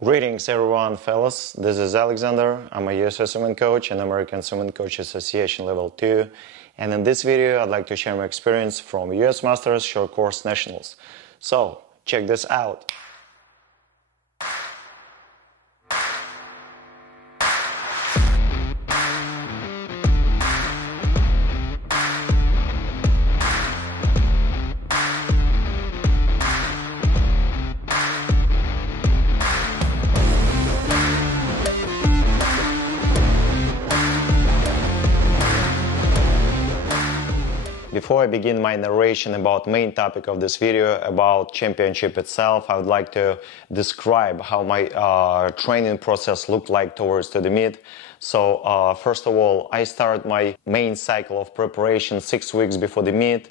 Greetings everyone, fellas. This is Alexander. I'm a USA Swimming Coach and American Swimming Coach Association Level 2. And in this video, I'd like to share my experience from US Masters Short Course Nationals. So, check this out. Before I begin my narration about the main topic of this video, about championship itself, I would like to describe how my training process looked like towards the meet. So first of all, I started my main cycle of preparation 6 weeks before the meet.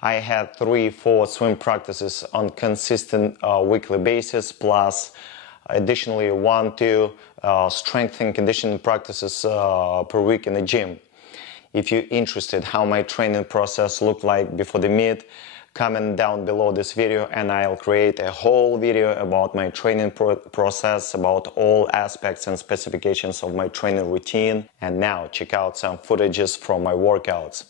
I had 3-4 swim practices on consistent weekly basis, plus additionally 1-2 strength and conditioning practices per week in the gym. If you're interested how my training process looked like before the meet, comment down below this video and I'll create a whole video about my training process, about all aspects and specifications of my training routine. And now check out some footages from my workouts.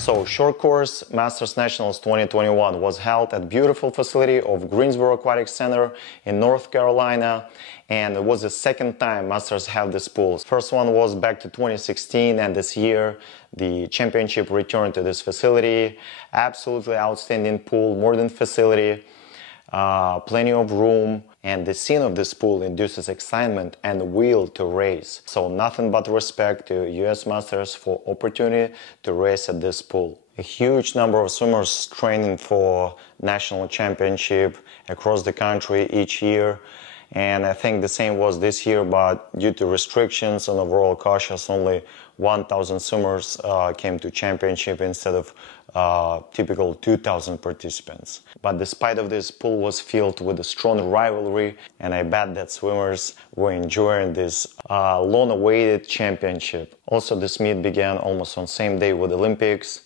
So, Short Course Masters Nationals 2021 was held at beautiful facility of Greensboro Aquatic Center in North Carolina, and it was the second time Masters held this pool. First one was back to 2016, and this year the championship returned to this facility. Absolutely outstanding pool, modern facility, plenty of room, and the scene of this pool induces excitement and will to race. So nothing but respect to US Masters for opportunity to race at this pool. A huge number of swimmers training for national championship across the country each year. And I think the same was this year, but due to restrictions and overall cautious, only 1,000 swimmers came to championship instead of typical 2,000 participants. But despite of this, pool was filled with a strong rivalry, and I bet that swimmers were enjoying this long-awaited championship. Also, this meet began almost on the same day with Olympics,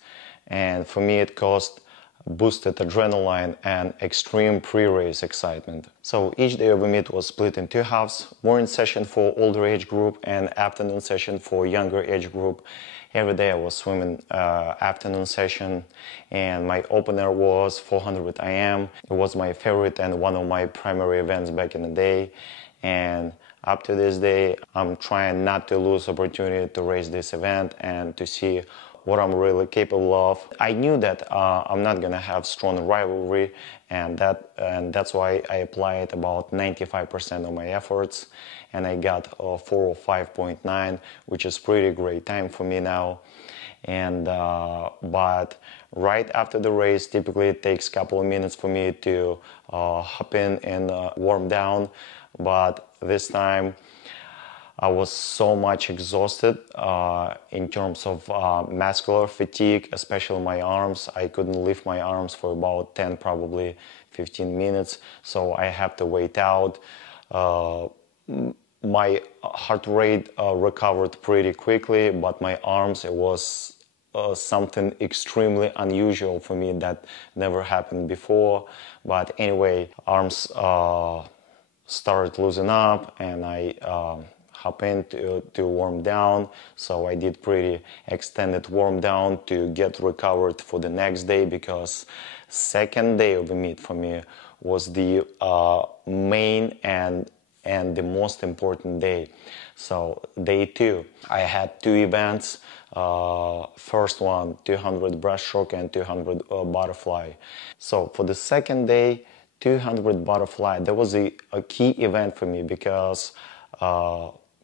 and for me it caused boosted adrenaline and extreme pre-race excitement. So each day of the meet was split in 2 halves, morning session for older age group and afternoon session for younger age group. Every day I was swimming afternoon session, and my opener was 400 IM. It was my favorite and one of my primary events back in the day, and up to this day I'm trying not to lose opportunity to race this event and to see what I'm really capable of. I knew that I'm not gonna have strong rivalry, and that's why I applied about 95% of my efforts, and I got 405.9, which is pretty great time for me now. And but right after the race, typically it takes a couple of minutes for me to hop in and warm down, but this time I was so much exhausted in terms of muscular fatigue, especially my arms. I couldn't lift my arms for about 10, probably 15 minutes, so I had to wait out. My heart rate recovered pretty quickly, but my arms, it was something extremely unusual for me that never happened before. But anyway, arms started losing up, and I hop in to warm down. So I did pretty extended warm down to get recovered for the next day, because second day of the meet for me was the main and the most important day. So day 2, I had 2 events. First one, 200 breaststroke and 200 butterfly. So for the second day, 200 butterfly, that was a key event for me because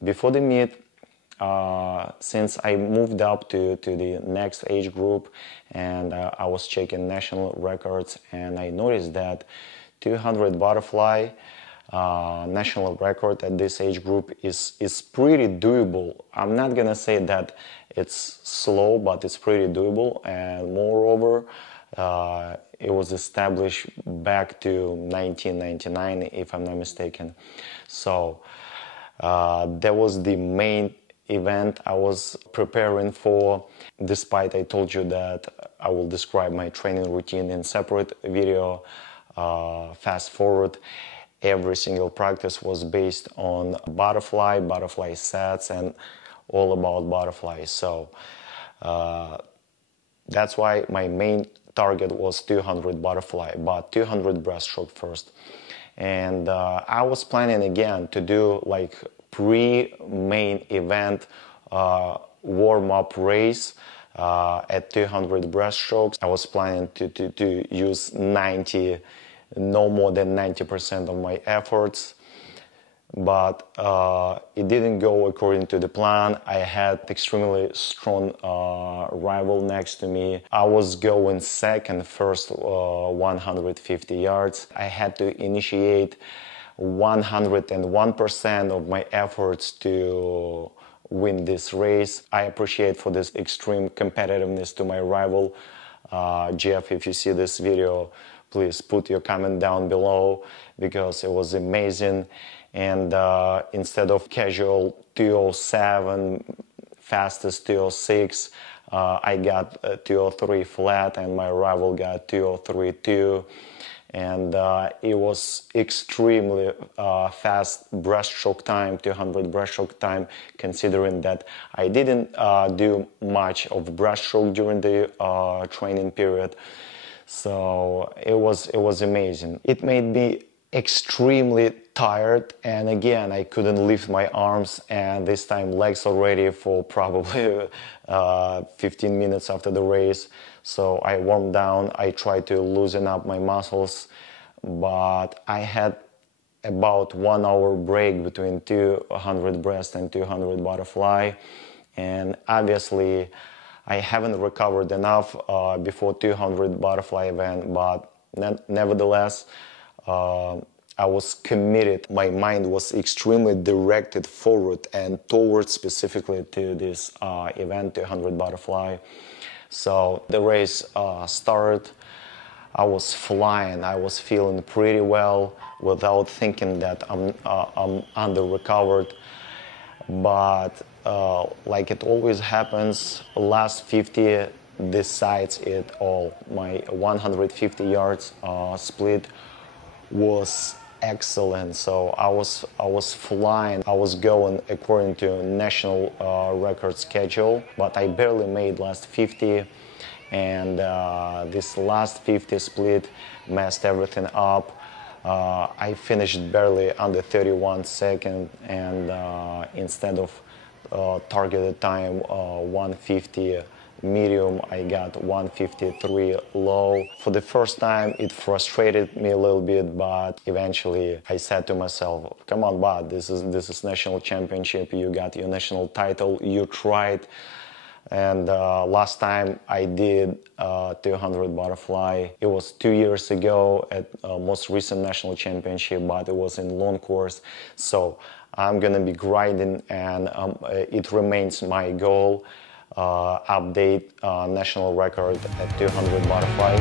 before the meet, since I moved up to the next age group, and I was checking national records, and I noticed that 200 butterfly national record at this age group is pretty doable. I'm not gonna say that it's slow, but it's pretty doable, and moreover, it was established back to 1999, if I'm not mistaken. So that was the main event I was preparing for. Despite I told you that I will describe my training routine in separate video, fast forward, every single practice was based on butterfly sets, and all about butterflies. So that's why my main target was 200 butterfly, but 200 breaststroke first. And I was planning again to do like pre-main event warm-up race at 200 breaststrokes. I was planning to use no more than 90% of my efforts, but it didn't go according to the plan. I had extremely strong rival next to me. I was going second first 150 yards. I had to initiate 101% of my efforts to win this race. I appreciate for this extreme competitiveness to my rival. Jeff, if you see this video, please put your comment down below, because it was amazing. And instead of casual 207, fastest 206, I got 203 flat, and my rival got 203.2. And it was extremely fast breaststroke time, 200 breaststroke time, considering that I didn't do much of breaststroke during the training period. So it was amazing. It made me extremely tired, and again I couldn't lift my arms, and this time legs already for probably 15 minutes after the race. So I warmed down, I tried to loosen up my muscles, but I had about 1 hour break between 200 breast and 200 butterfly, and obviously I haven't recovered enough before 200 butterfly event, but nevertheless I was committed. My mind was extremely directed forward and towards specifically to this event, 200 butterfly. So the race started. I was flying. I was feeling pretty well without thinking that I'm under-recovered. But like it always happens, last 50 decides it all. My 150 yards split was excellent. So I was flying. I was going according to national record schedule, but I barely made last 50, and this last 50 split messed everything up. I finished barely under 31 seconds, and instead of targeted time 150 medium, I got 153 low. For the first time it frustrated me a little bit, but eventually I said to myself, come on bud, this is national championship, you got your national title, you tried. And last time I did 200 butterfly, it was 2 years ago at most recent national championship, but it was in long course. So I'm gonna be grinding, and it remains my goal. Update national record at 200 butterfly.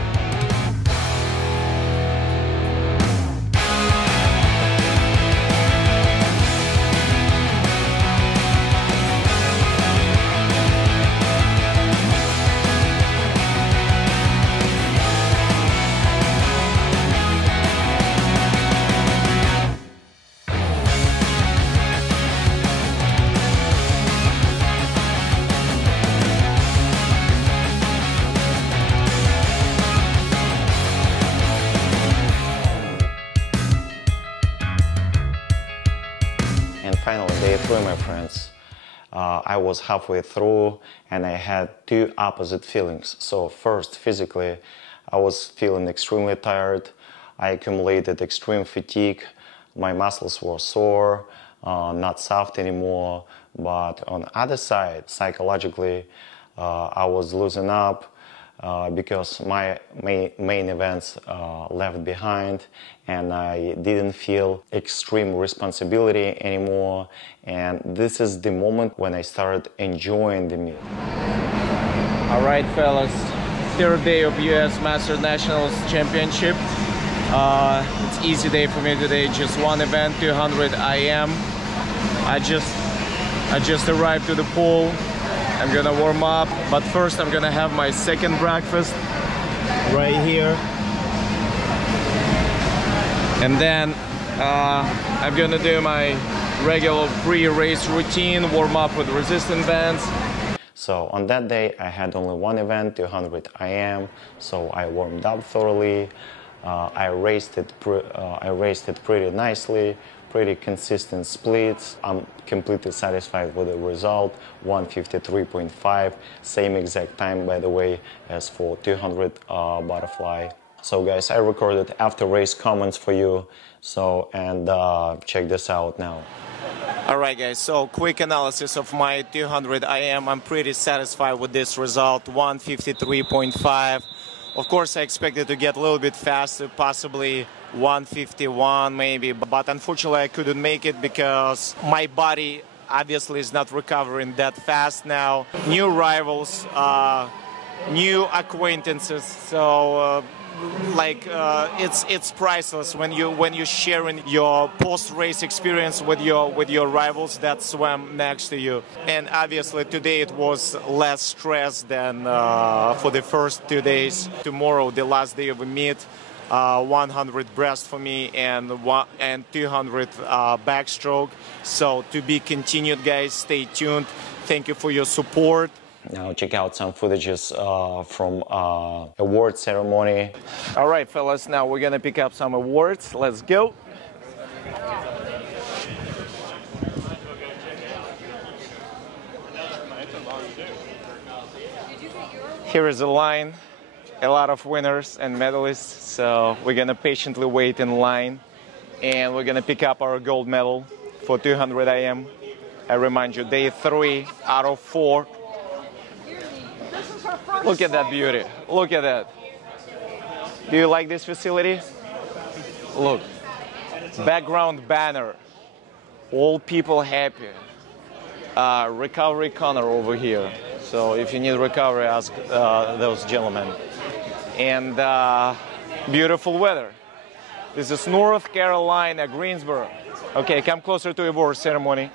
Finally, day 3, my friends. I was halfway through and I had two opposite feelings. So first, physically, I was feeling extremely tired. I accumulated extreme fatigue. My muscles were sore, not soft anymore. But on the other side, psychologically, I was losing up because my main events left behind, and I didn't feel extreme responsibility anymore. And this is the moment when I started enjoying the meet. All right, fellas, third day of US Masters Nationals Championship. It's easy day for me today, just one event, 200 IM. I just arrived to the pool. I'm gonna warm up, but first I'm gonna have my second breakfast right here. And then I'm gonna do my regular pre-race routine, warm up with resistance bands. So on that day I had only one event, 200 IM, so I warmed up thoroughly. I raced it pretty nicely, pretty consistent splits. I'm completely satisfied with the result, 153.5, same exact time, by the way, as for 200 butterfly. So guys, I recorded after race comments for you, and check this out now. Alright guys, so quick analysis of my 200 IM. I'm pretty satisfied with this result, 153.5. Of course, I expected to get a little bit faster, possibly 151 maybe, but unfortunately I couldn't make it because my body obviously is not recovering that fast now. New rivals, new acquaintances, so it's priceless when you're sharing your post-race experience with your rivals that swam next to you. And obviously today it was less stress than for the first 2 days. Tomorrow, the last day of the meet, 100 breast for me and 200 backstroke. So to be continued, guys. Stay tuned. Thank you for your support. Now check out some footages from award ceremony. All right, fellas, now we're gonna pick up some awards. Let's go. Here is a line, a lot of winners and medalists, so we're gonna patiently wait in line, and we're gonna pick up our gold medal for 200 IM. I remind you, day 3 out of 4. Look at that beauty. Look at that. Do you like this facility? Look. Background banner. All people happy. Recovery corner over here. So if you need recovery, ask those gentlemen. And beautiful weather. This is North Carolina, Greensboro. Okay, come closer to the award ceremony.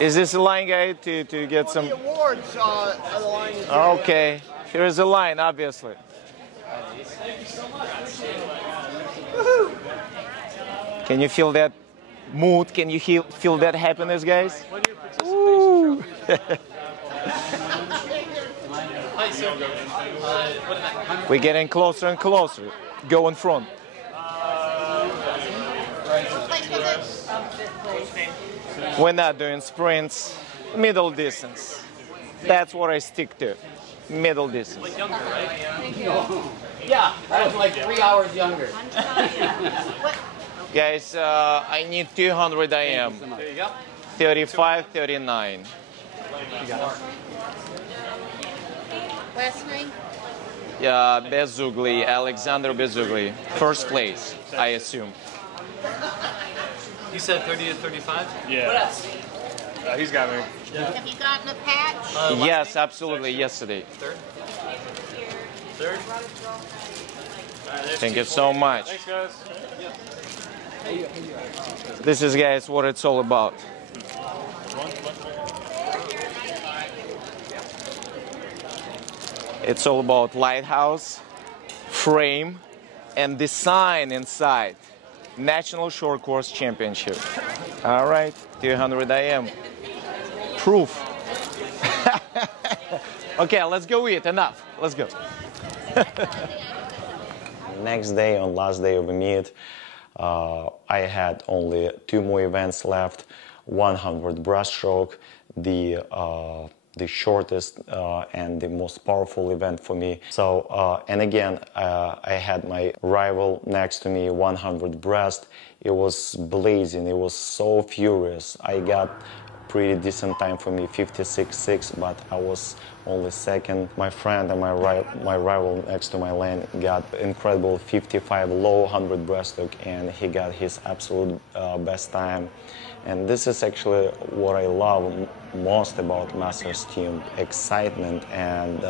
Is this a line, guy, to get some awards? The line is okay, here is a line, obviously. Can you feel that mood? Can you feel that happiness, guys? Ooh. We're getting closer and closer. Go in front. We're not doing sprints, middle distance. That's what I stick to, middle distance. like younger, right? Yeah, I was like 3 hours younger. Guys, I need 200 IM. There you go. 35, 39. Last name? Bezugli, Alexander Bezugli. First place, I assume. You said 30 to 35? Yeah. What else? He's got me. Have you gotten a patch? Yes, absolutely, yesterday. Third? Third? Thank you so much. Thanks, guys. This is, guys, what it's all about. It's all about lighthouse, frame, and design inside. National Short Course Championship. All right, 200 IM. Proof. Okay, let's go eat. Enough. Let's go. Next day, on last day of the meet, I had only 2 more events left. 100 breaststroke, the shortest and the most powerful event for me. So, and again, I had my rival next to me, 100 breast. It was blazing, it was so furious. I got pretty decent time for me, 56.6, but I was only second. My friend and my rival next to my lane got incredible 55 low 100 breaststroke, and he got his absolute best time. And this is actually what I love most about Masters team: excitement and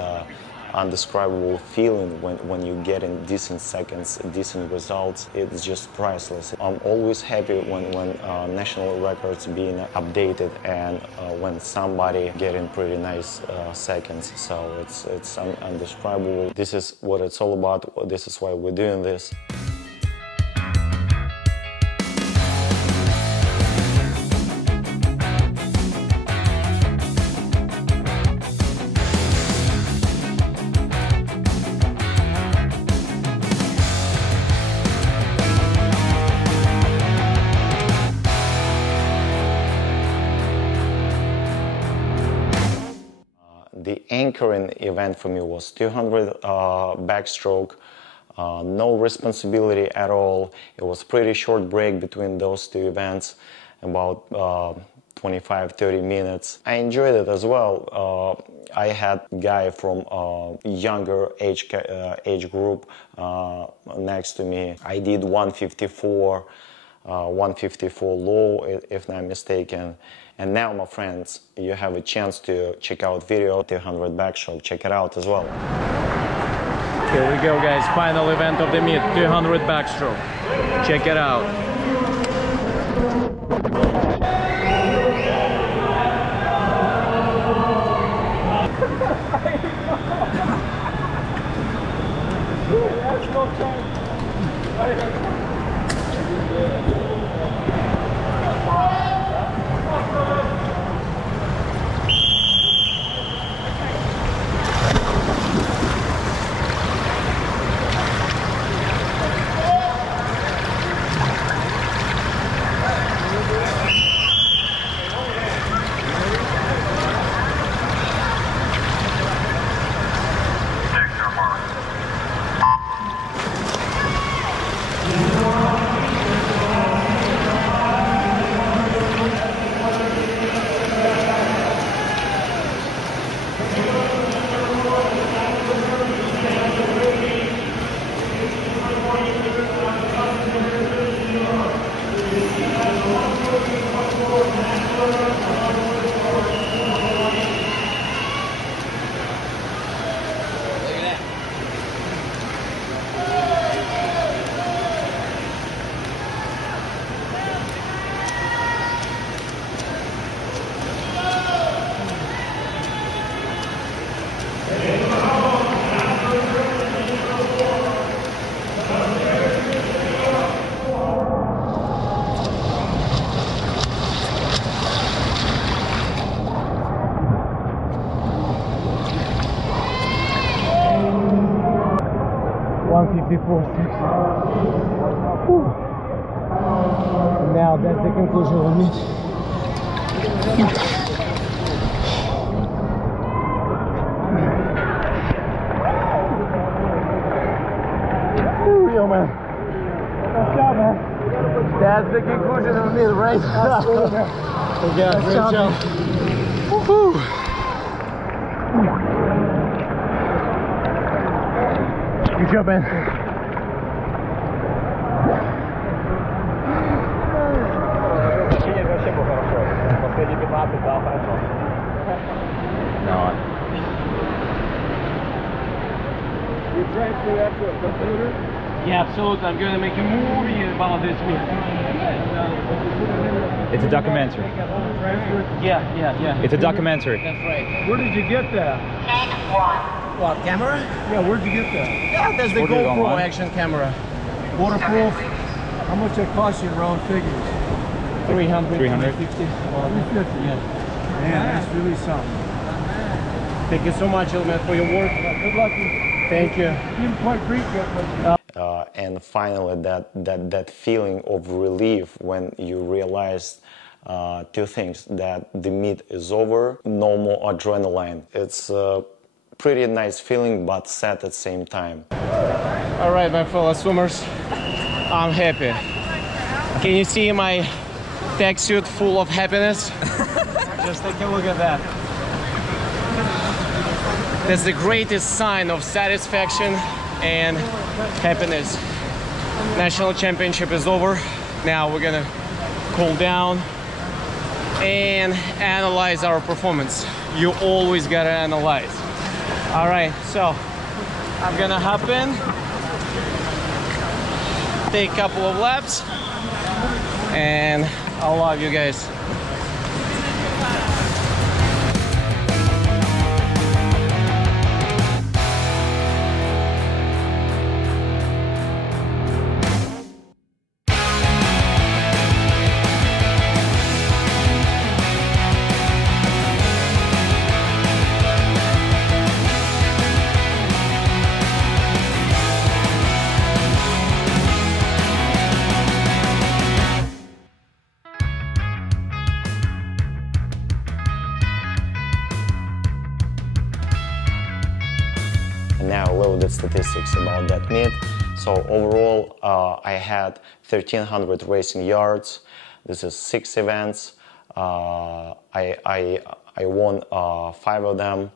undescribable feeling when you get in decent seconds, decent results. It's just priceless. I'm always happy when national records being updated and when somebody getting pretty nice seconds. So it's undescribable. This is what it's all about. This is why we're doing this. The anchoring event for me was 200 backstroke, no responsibility at all. It was pretty short break between those 2 events, about 25-30 minutes. I enjoyed it as well. I had a guy from younger age group next to me. I did 154 low, if not mistaken. And now, my friends, you have a chance to check out video 200 backstroke. Check it out as well. Here we go, guys. Final event of the meet, 200 backstroke. Check it out. Now that's the conclusion of me. Yo, man. Nice job, man. That's the conclusion of me, right? Absolutely, man. Yeah, great job. Woohoo! Good job, man. No. You transfer that to a computer? Yeah, absolutely. I'm going to make a movie about this week. It's a documentary. Yeah. It's a documentary. That's right. Where did you get that? What, camera? Yeah, where'd you get that? Yeah, there's the Ordered it GoPro online. action camera. Waterproof? How much it cost you in round figures? 300. 300. 350? Yeah. Man, that's really something. Thank you so much, Ilman, for your work. Good luck. Thank you. You didn't quite greet yet, but and finally that feeling of relief when you realize two things: that the meet is over, no more adrenaline. It's a pretty nice feeling, but sad at the same time. All right, my fellow swimmers, I'm happy. Can you see my tech suit full of happiness? Just take a look at that. That's the greatest sign of satisfaction and happiness. National championship is over. Now we're gonna cool down and analyze our performance. You always gotta analyze. All right, so I'm gonna hop in, take a couple of laps, and I'll love you guys. Now a little bit statistics about that meet. So overall, I had 1,300 racing yards. This is 6 events. I won 5 of them,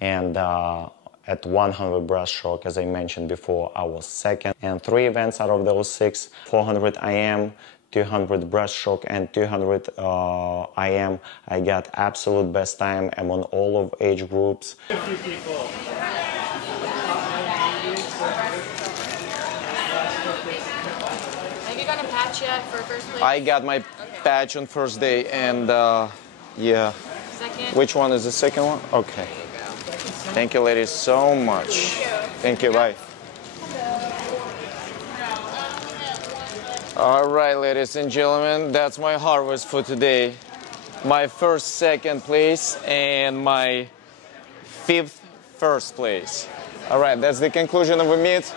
and at 100 breaststroke, as I mentioned before, I was second. And 3 events out of those 6, 400 IM, 200 breaststroke, and 200 IM, I got absolute best time among all of age groups. 50 people. Have you got a patch yet for first place? I got my patch on first day, and yeah. Second? Which one is the second one? Okay. Thank you, ladies, so much. Thank you, bye. All right, ladies and gentlemen, that's my harvest for today. My first second place and my 5th first place. All right, that's the conclusion of the meet.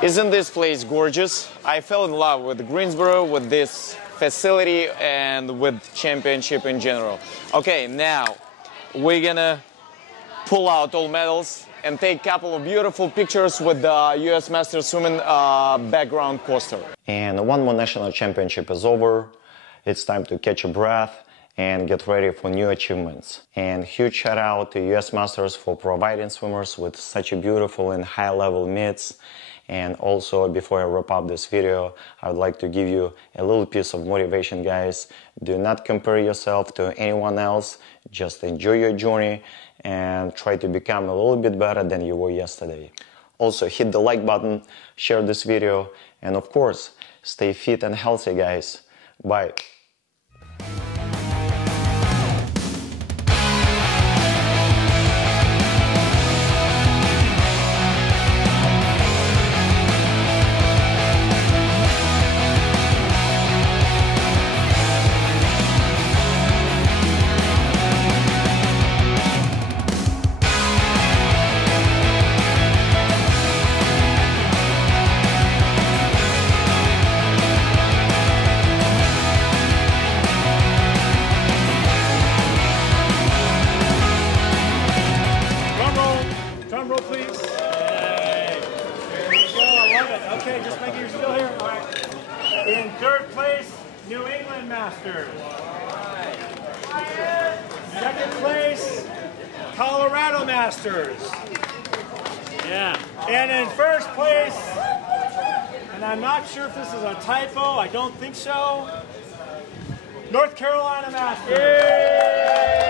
Isn't this place gorgeous? I fell in love with Greensboro, with this facility, and with championship in general. Okay, now we're gonna pull out all medals and take a couple of beautiful pictures with the US Masters Swimming background poster. And one more national championship is over. It's time to catch a breath and get ready for new achievements. And huge shout out to US Masters for providing swimmers with such a beautiful and high level meets. And also, before I wrap up this video, I would like to give you a little piece of motivation, guys. Do not compare yourself to anyone else. Just enjoy your journey and try to become a little bit better than you were yesterday. Also, hit the like button, share this video, and of course, stay fit and healthy, guys. Bye. Drum roll, please. Hey. There you go. I love it. Okay, just making you're still here. All right. In 3rd place, New England Masters. 2nd place, Colorado Masters. Yeah. And in 1st place, and I'm not sure if this is a typo, I don't think so, North Carolina Masters. Yay!